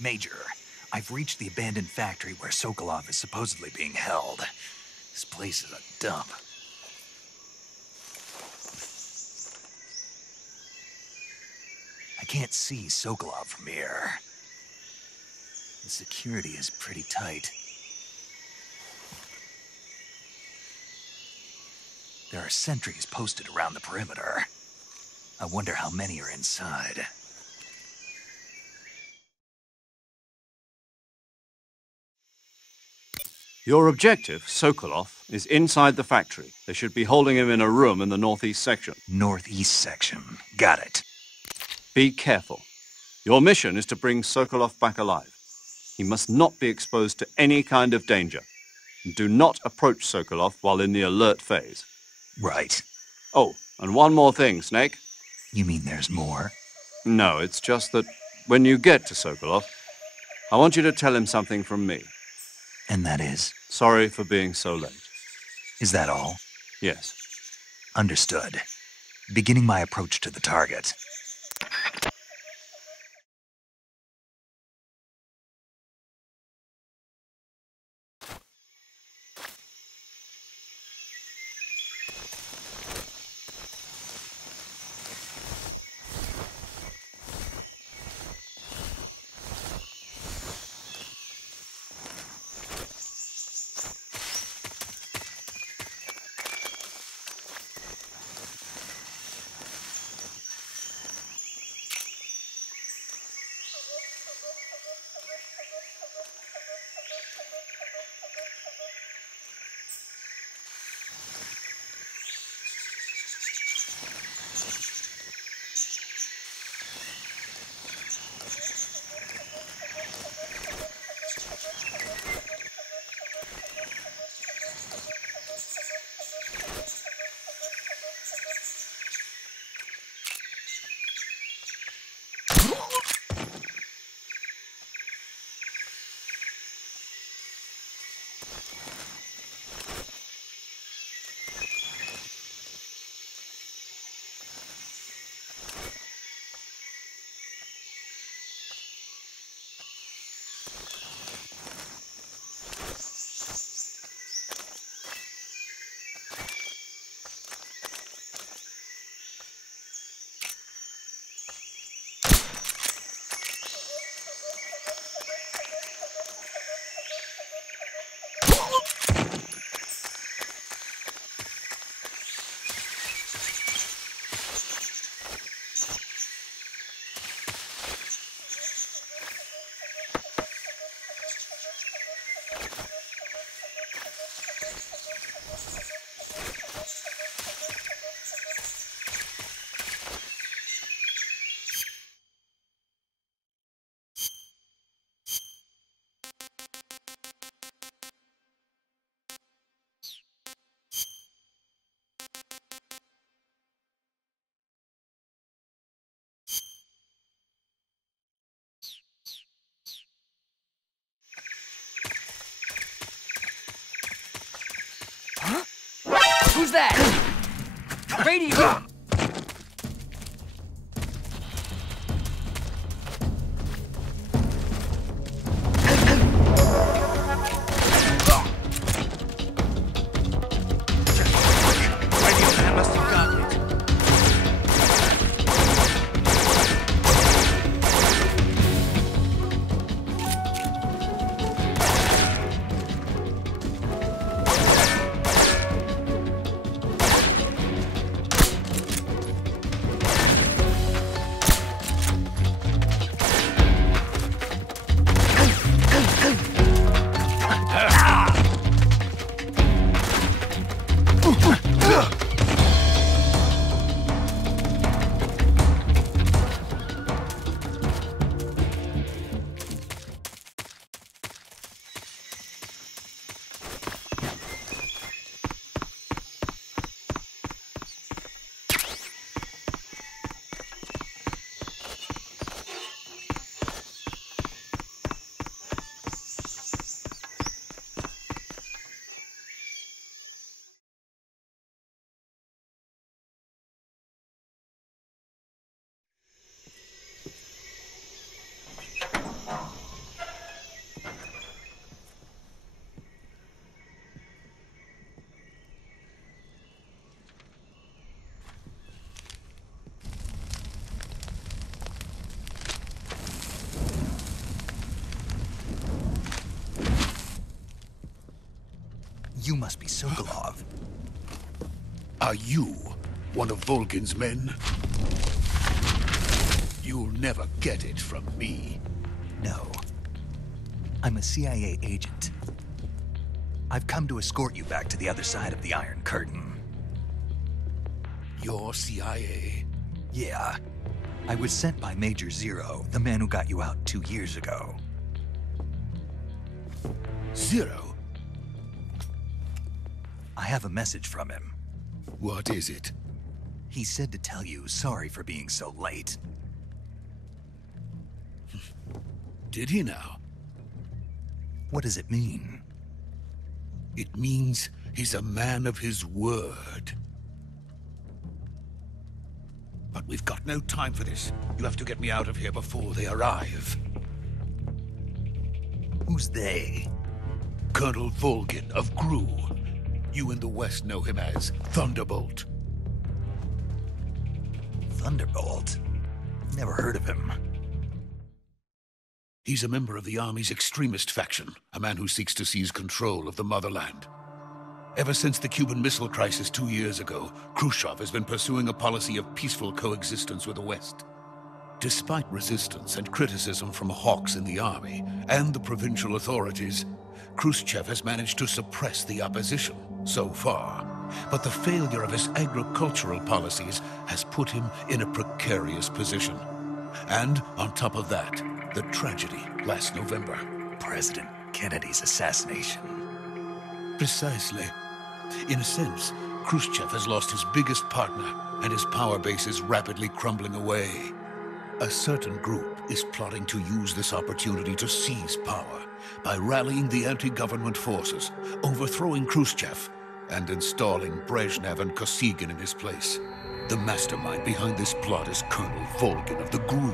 Major, I've reached the abandoned factory where Sokolov is supposedly being held. This place is a dump. I can't see Sokolov from here. The security is pretty tight. There are sentries posted around the perimeter. I wonder how many are inside. Your objective, Sokolov, is inside the factory. They should be holding him in a room in the northeast section. Northeast section. Got it. Be careful. Your mission is to bring Sokolov back alive. He must not be exposed to any kind of danger. Do not approach Sokolov while in the alert phase. Right. Oh, and one more thing, Snake. You mean there's more? No, it's just that when you get to Sokolov, I want you to tell him something from me. And that is? Sorry for being so late. Is that all? Yes. Understood. Beginning my approach to the target. Who's that? Radio! You must be Sokolov. Are you one of Volgin's men? You'll never get it from me. No. I'm a CIA agent. I've come to escort you back to the other side of the Iron Curtain. You're CIA? Yeah. I was sent by Major Zero, the man who got you out 2 years ago. Zero? I have a message from him. What is it? He said to tell you sorry for being so late. Did he now? What does it mean? It means he's a man of his word. But we've got no time for this. You have to get me out of here before they arrive. Who's they? Colonel Volgin of Gru. You in the West know him as Thunderbolt. Thunderbolt? Never heard of him. He's a member of the Army's extremist faction, a man who seeks to seize control of the motherland. Ever since the Cuban Missile Crisis 2 years ago, Khrushchev has been pursuing a policy of peaceful coexistence with the West. Despite resistance and criticism from hawks in the army and the provincial authorities, Khrushchev has managed to suppress the opposition so far. But the failure of his agricultural policies has put him in a precarious position. And on top of that, the tragedy last November. President Kennedy's assassination. Precisely. In a sense, Khrushchev has lost his biggest partner, and his power base is rapidly crumbling away. A certain group is plotting to use this opportunity to seize power by rallying the anti-government forces, overthrowing Khrushchev, and installing Brezhnev and Kosygin in his place. The mastermind behind this plot is Colonel Volgin of the Gru.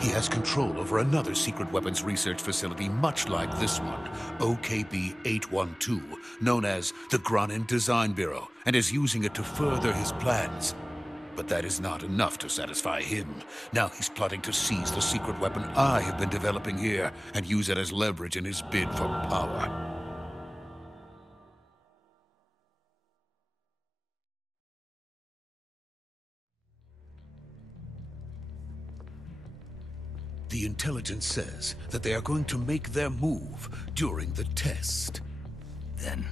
He has control over another secret weapons research facility much like this one, OKB-812, known as the Granin Design Bureau, and is using it to further his plans. But that is not enough to satisfy him. Now he's plotting to seize the secret weapon I have been developing here and use it as leverage in his bid for power. The intelligence says that they are going to make their move during the test. Then,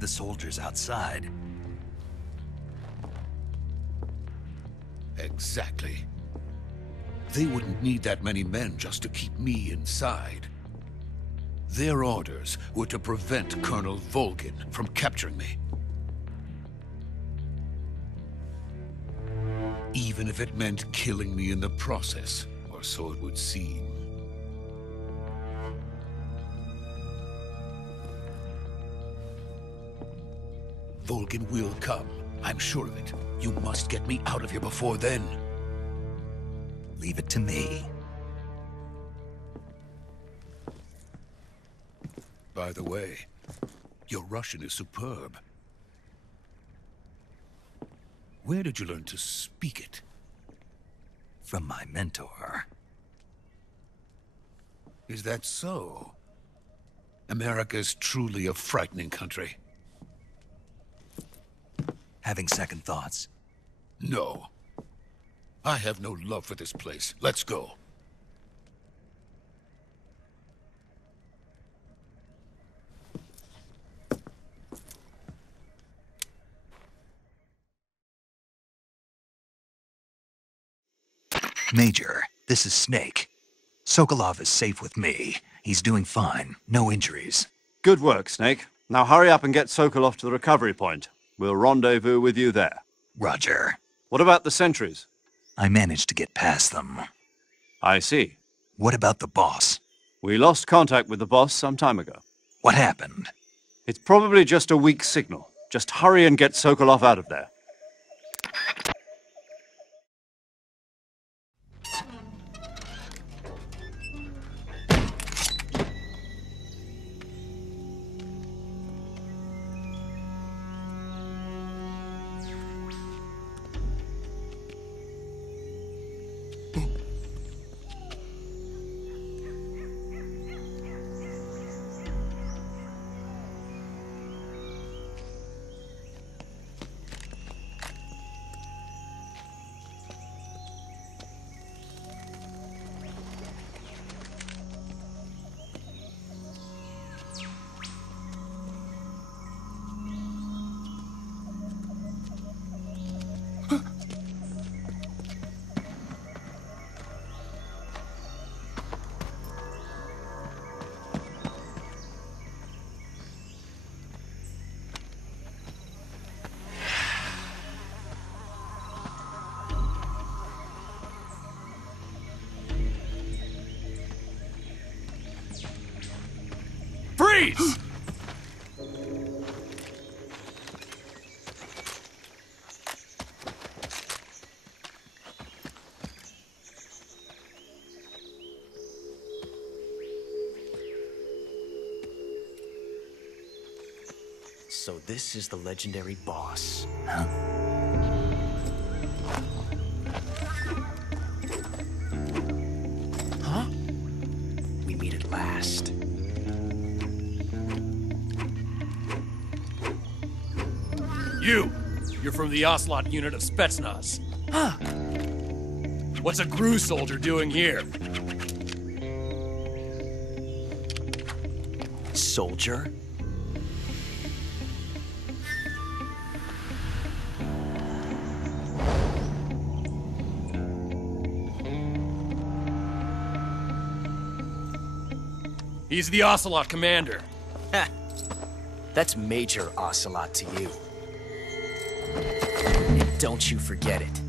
the soldiers outside. Exactly. They wouldn't need that many men just to keep me inside. Their orders were to prevent Colonel Volgin from capturing me. Even if it meant killing me in the process. Or so it would seem. Volgin will come. I'm sure of it. You must get me out of here before then. Leave it to me. By the way, your Russian is superb. Where did you learn to speak it? From my mentor. Is that so? America's truly a frightening country. Having second thoughts? No. I have no love for this place. Let's go. Major, this is Snake. Sokolov is safe with me. He's doing fine. No injuries. Good work, Snake. Now hurry up and get Sokolov to the recovery point. We'll rendezvous with you there. Roger. What about the sentries? I managed to get past them. I see. What about the boss? We lost contact with the boss some time ago. What happened? It's probably just a weak signal. Just hurry and get Sokolov out of there. Freeze! So this is the legendary boss. Huh? We meet at last. You're from the Ocelot unit of Spetsnaz. Huh. What's a Gru soldier doing here? Soldier? He's the Ocelot commander. Ha! That's Major Ocelot to you. And don't you forget it.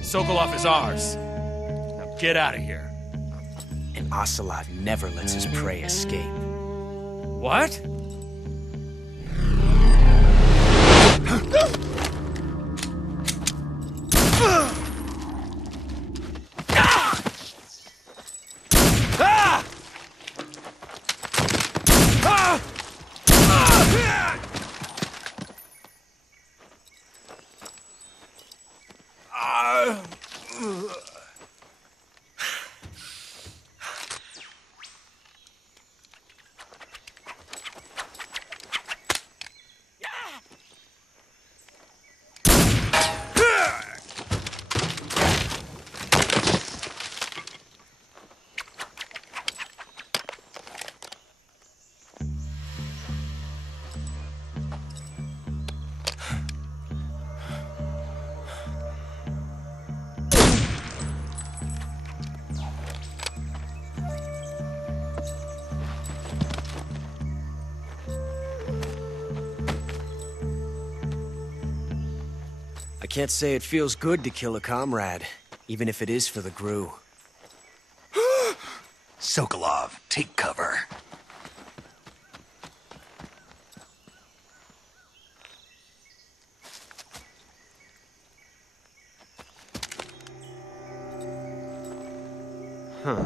Sokolov is ours. Now get out of here. And Ocelot never lets his prey escape. What? I can't say it feels good to kill a comrade, even if it is for the Gru. Sokolov, take cover. Huh.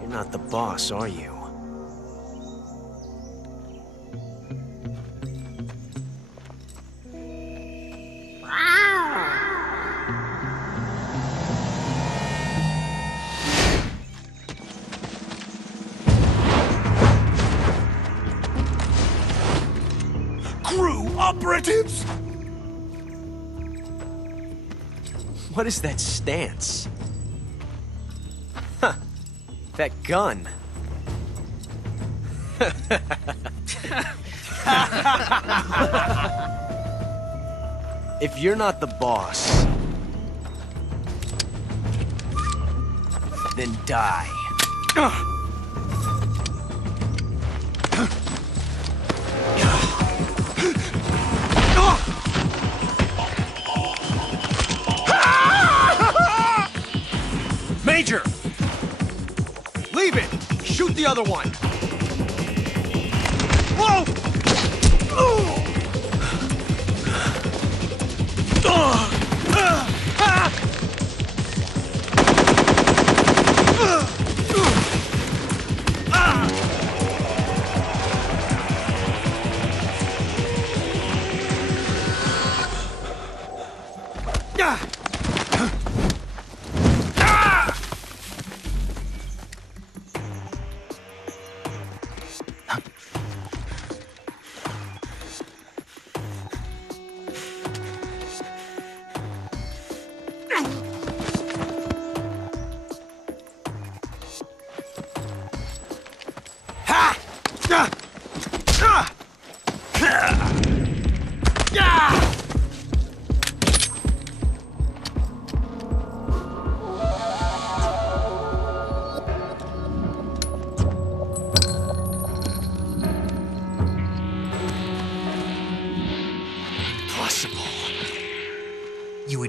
You're not the boss, are you? Crew operatives! What is that stance? Huh. That gun. If you're not the boss, then die. Major! Leave it! Shoot the other one! Whoa!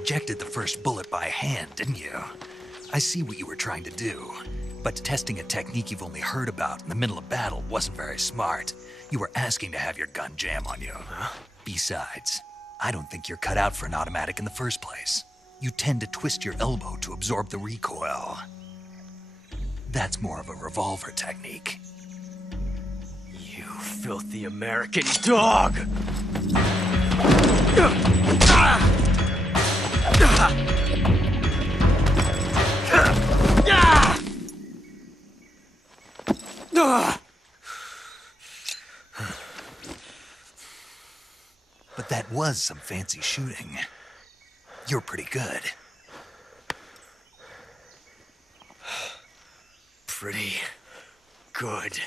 ejected the first bullet by hand, didn't you? I see what you were trying to do. But testing a technique you've only heard about in the middle of battle wasn't very smart. You were asking to have your gun jam on you. Huh? Besides, I don't think you're cut out for an automatic in the first place. You tend to twist your elbow to absorb the recoil. That's more of a revolver technique. You filthy American dog! But that was some fancy shooting. You're pretty good. Pretty good.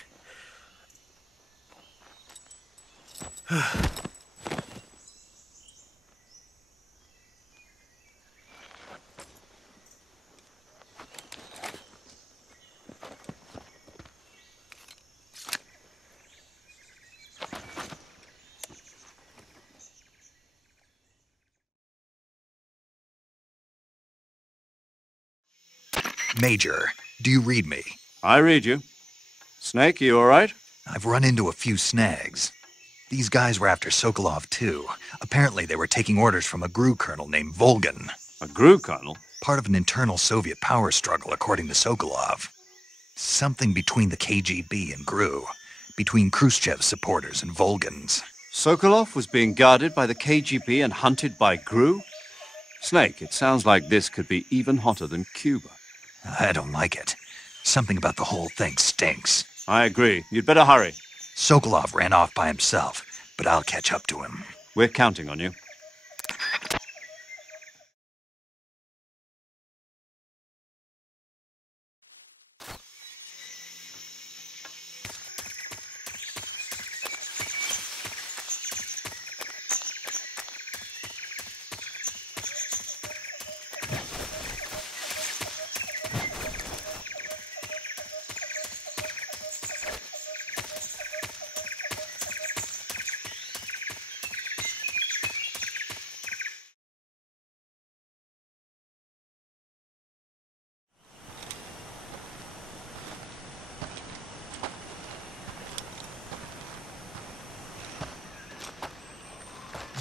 Major, do you read me? I read you. Snake, you all right? I've run into a few snags. These guys were after Sokolov, too. Apparently they were taking orders from a GRU colonel named Volgan. A GRU colonel? Part of an internal Soviet power struggle, according to Sokolov. Something between the KGB and GRU. Between Khrushchev's supporters and Volgan's. Sokolov was being guarded by the KGB and hunted by GRU? Snake, it sounds like this could be even hotter than Cuba. I don't like it. Something about the whole thing stinks. I agree. You'd better hurry. Sokolov ran off by himself, but I'll catch up to him. We're counting on you.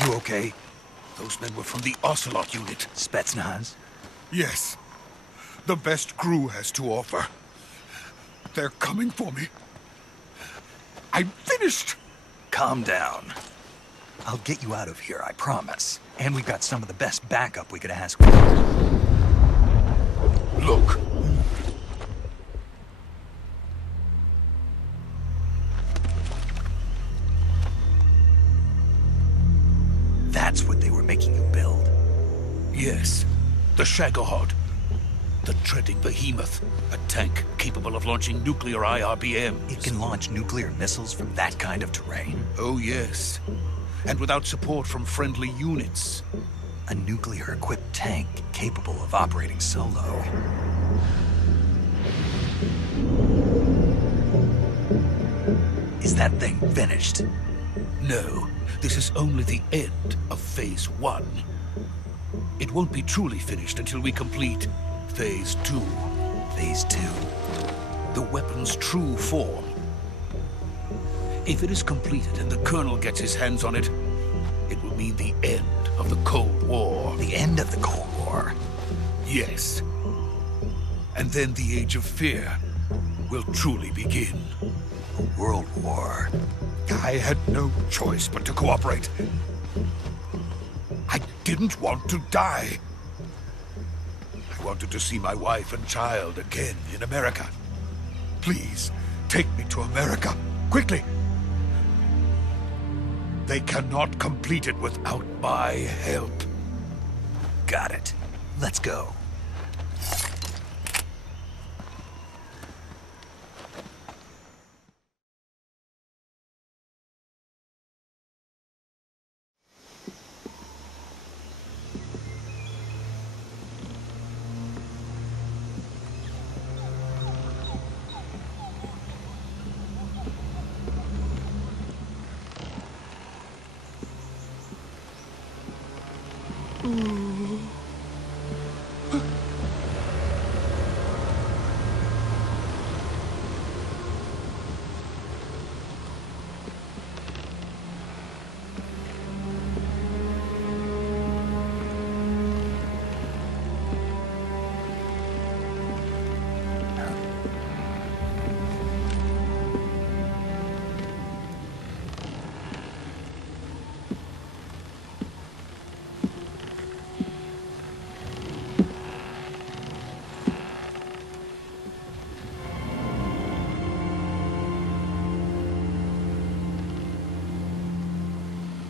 You okay? Those men were from the Ocelot unit. Spetsnaz? Yes. The best GRU has to offer. They're coming for me. I'm finished! Calm down. I'll get you out of here, I promise. And we've got some of the best backup we could ask for. Look. That's what they were making you build? Yes. The Shagohod. The treading behemoth. A tank capable of launching nuclear IRBMs. It can launch nuclear missiles from that kind of terrain? Oh, yes. And without support from friendly units. A nuclear-equipped tank capable of operating solo. Is that thing finished? No. This is only the end of Phase 1. It won't be truly finished until we complete Phase 2. Phase 2? The weapon's true form. If it is completed and the Colonel gets his hands on it, it will mean the end of the Cold War. The end of the Cold War? Yes. And then the Age of Fear will truly begin. A world war? I had no choice but to cooperate. I didn't want to die. I wanted to see my wife and child again in America. Please, take me to America, quickly. They cannot complete it without my help. Got it. Let's go.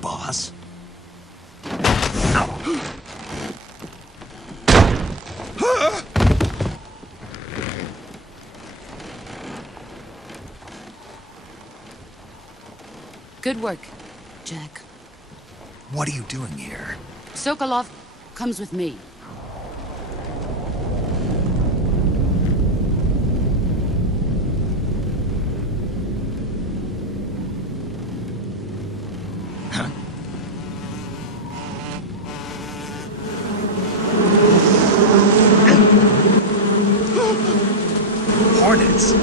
Boss? Good work, Jack. What are you doing here? Sokolov comes with me. Hornets?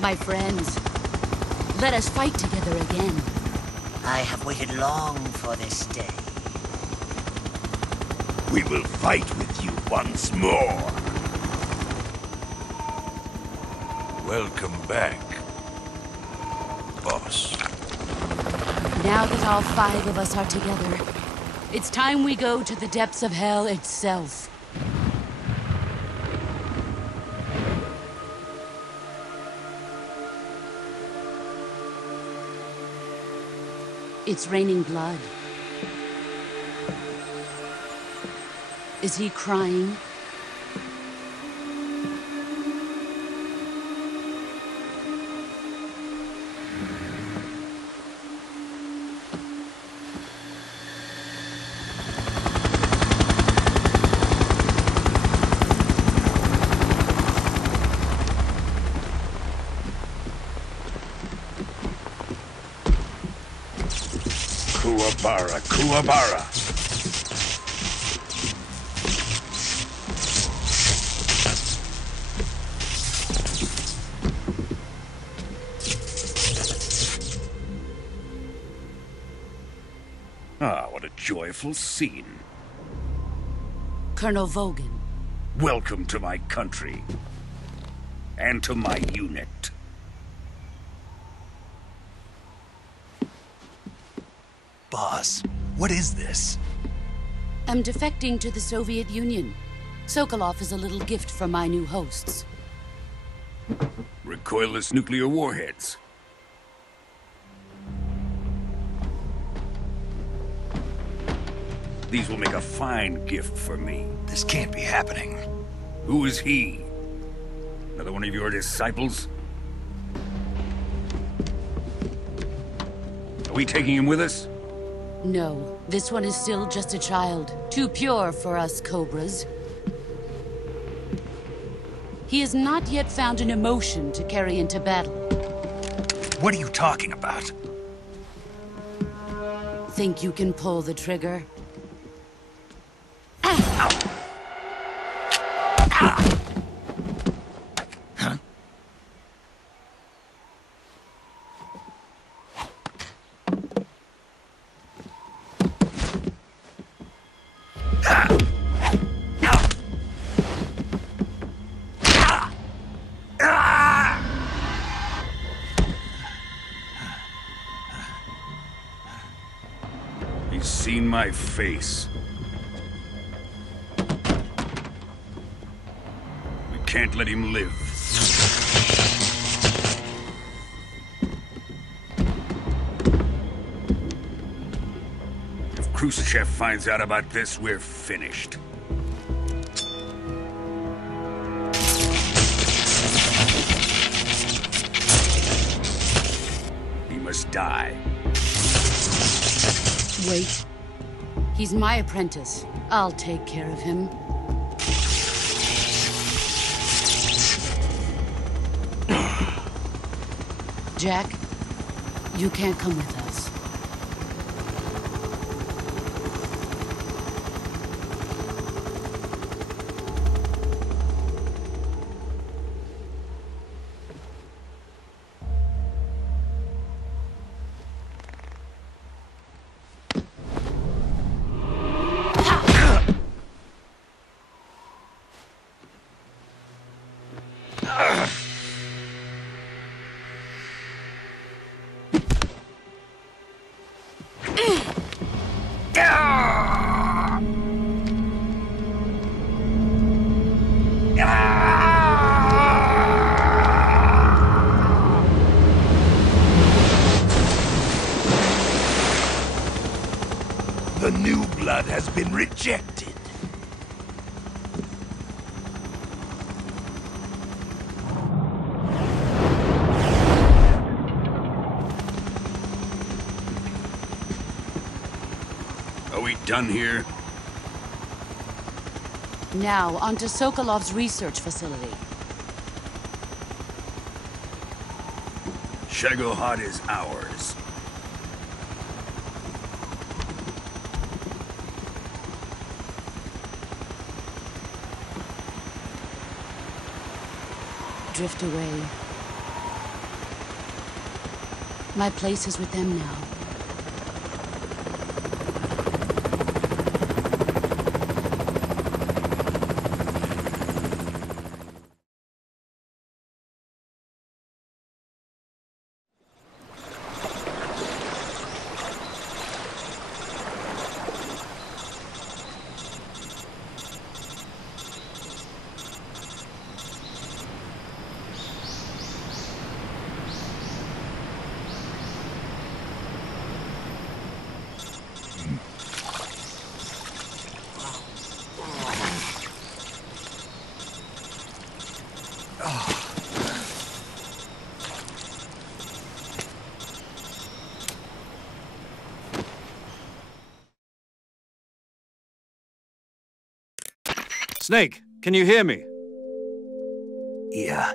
My friends, let us fight together again. I have waited long for this day. We will fight with you once more. Welcome back, boss. Now that all 5 of us are together, it's time we go to the depths of hell itself. It's raining blood. Is he crying? Kuwabara, Kuwabara. Ah, what a joyful scene. Colonel Vogan. Welcome to my country. And to my unit. Boss, what is this? I'm defecting to the Soviet Union. Sokolov is a little gift from my new hosts. Recoilless nuclear warheads. These will make a fine gift for me. This can't be happening. Who is he? Another one of your disciples? Are we taking him with us? No, this one is still just a child. Too pure for us Cobras. He has not yet found an emotion to carry into battle. What are you talking about? Think you can pull the trigger? He's seen my face. We can't let him live. If Khrushchev finds out about this, we're finished. He must die. Wait. He's my apprentice. I'll take care of him. Jack, you can't come with us. new blood has been rejected. Are we done here? Now, onto Sokolov's research facility. Shagohod is ours. Drift away. My place is with them now. Snake, can you hear me? Yeah.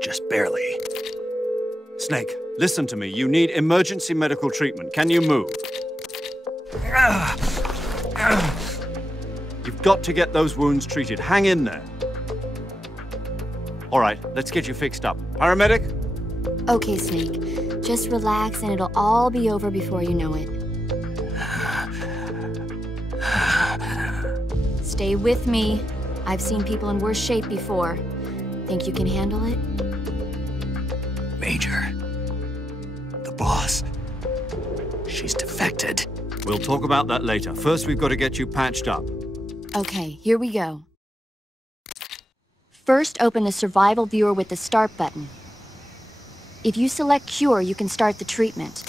Just barely. Snake, listen to me. You need emergency medical treatment. Can you move? You've got to get those wounds treated. Hang in there. All right, let's get you fixed up. Paramedic? Okay, Snake. Just relax and it'll all be over before you know it. Stay with me. I've seen people in worse shape before. Think you can handle it? Major. The boss. She's defected. We'll talk about that later. First, we've got to get you patched up. Okay, here we go. First, open the survival viewer with the start button. If you select cure, you can start the treatment.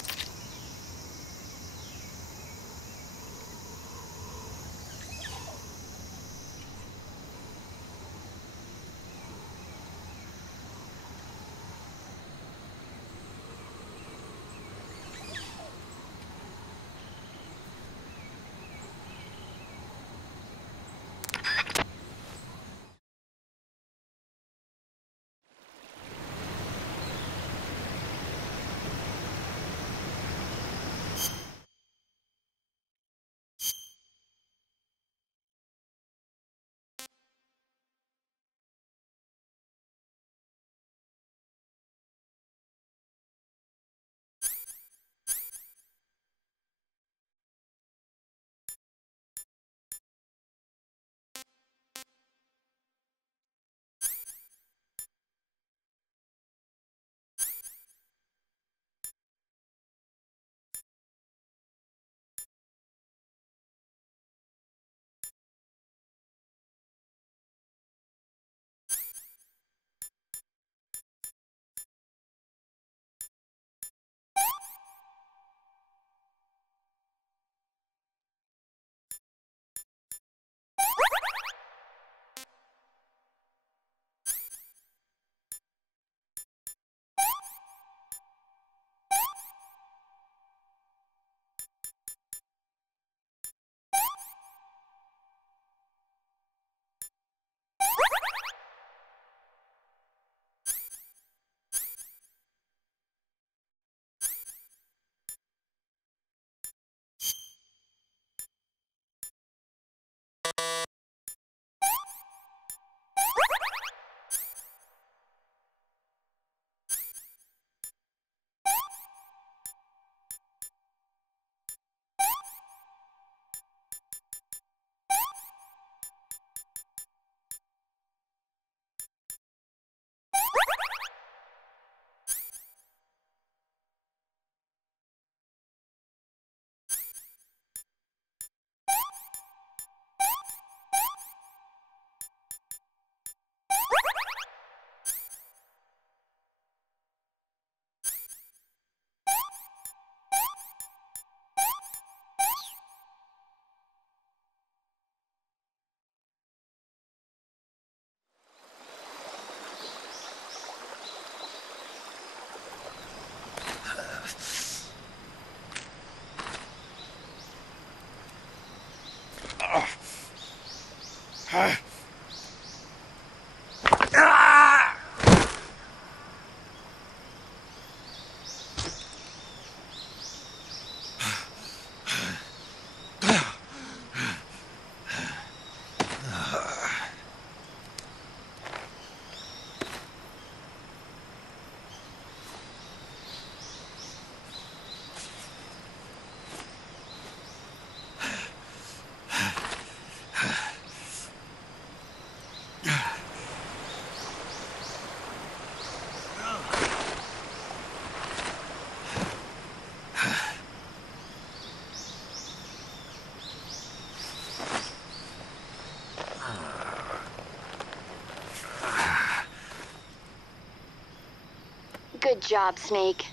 Good job, Snake.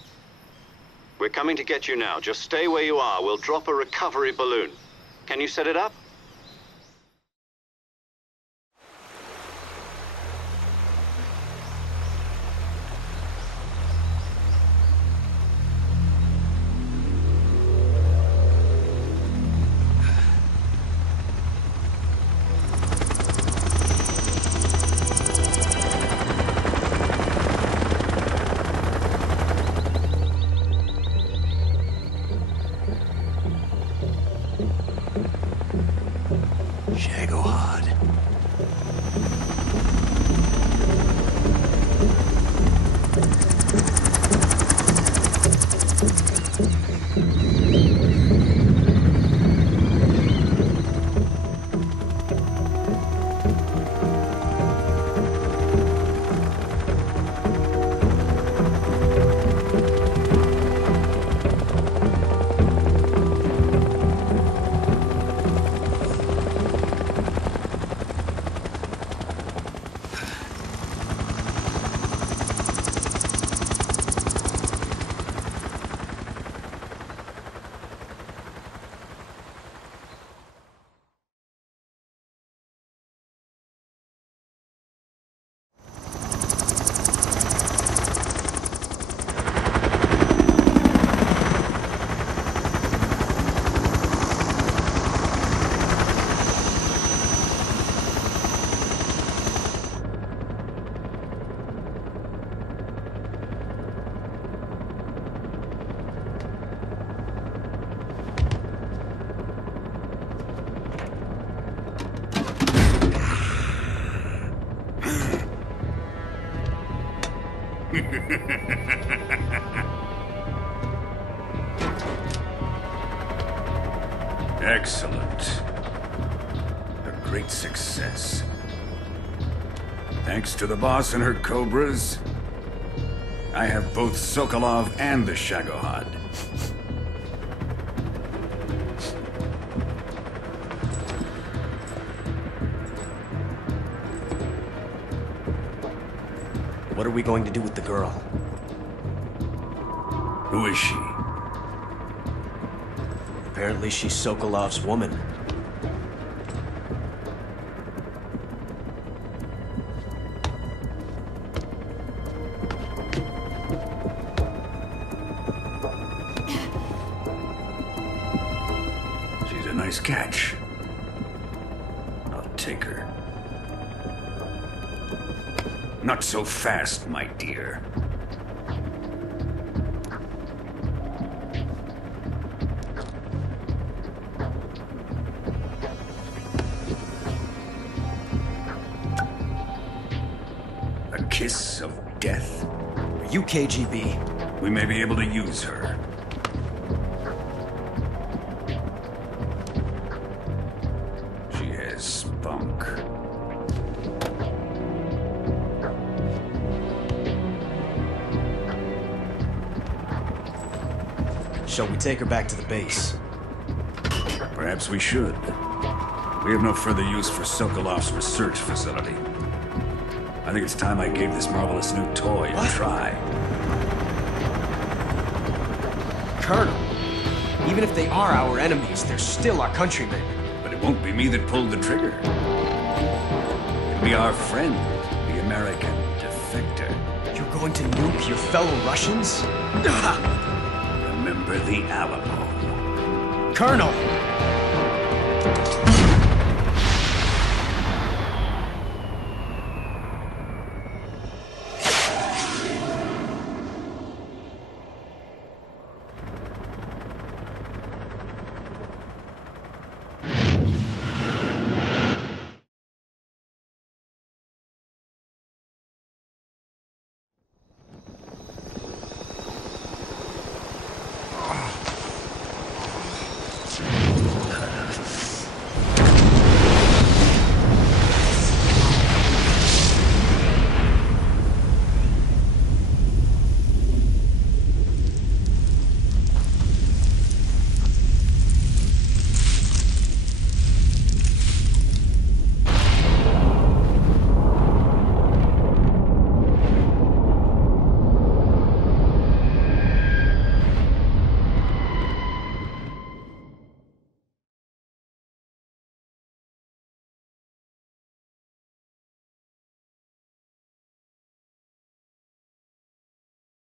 We're coming to get you now. Just stay where you are. We'll drop a recovery balloon. Can you set it up? Excellent. A great success. Thanks to the boss and her cobras, I have both Sokolov and the Shagohod. What are we going to do with the girl? Who is she? Apparently she's Sokolov's woman. She's a nice catch. I'll take her. Not so fast, my dear. A kiss of death? Are you KGB? We may be able to use her. She has spunk. Shall we take her back to the base? Perhaps we should. We have no further use for Sokolov's research facility. I think it's time I gave this marvelous new toy a try. Colonel, even if they are our enemies, they're still our countrymen. But it won't be me that pulled the trigger. It'll be our friend, the American defector. You're going to nuke your fellow Russians? Remember the Alamo. Colonel!